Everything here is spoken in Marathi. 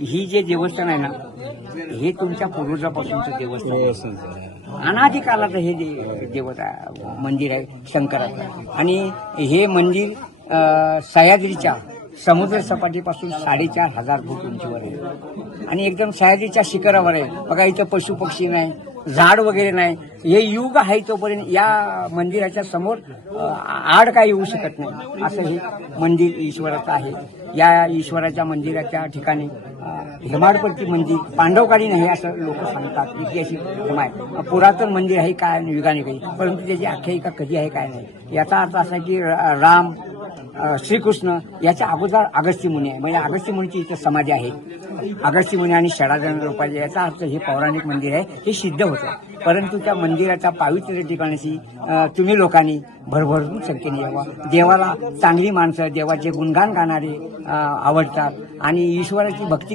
ही जे देवस्थान आहे ना, हे तुमच्या पूर्वजापासूनचं देवस्थान आहे. अनादी कालाचं हे देवता मंदिर आहे शंकराचं. आणि हे मंदिर सह्याद्रीच्या समुद्र सपाटीपासून 4,500 फूट उंचीवर आहे आणि एकदम सह्याद्रीच्या शिखरावर आहे. बघा, इथं पशु पक्षी नाही, झाड वगैरे नाही. हे युग आहे तोपर्यंत या मंदिराच्या समोर आड काय येऊ शकत नाही, असं हे मंदिर ईश्वराचं आहे. या ईश्वराच्या मंदिराच्या ठिकाणी हेमाडपंथी मंदिर पांडवकालीन आहे असं लोक सांगतात. ऐतिहासिक हेमा आहे, पुरातन मंदिर आहे काय युगाने काही, परंतु त्याची आख्यायिका कधी आहे काय नाही. याचा अर्थ असा की राम श्रीकृष्ण याच्या अगोदर अगस्त्य मुनी आहे, म्हणजे अगस्त्य मुनीची इथं समाधी आहे. अगस्त्य मुनी आणि षडाजन रूपाचे, याचा अर्थ हे पौराणिक मंदिर आहे हे सिद्ध होतं. परंतु त्या मंदिराच्या पावित्र्य ठिकाणाशी तुम्ही लोकांनी भरभरून संख्येने यावा. देवाला चांगली माणसं, देवाचे गुणगान गाणारे आवडतात आणि ईश्वराची भक्ती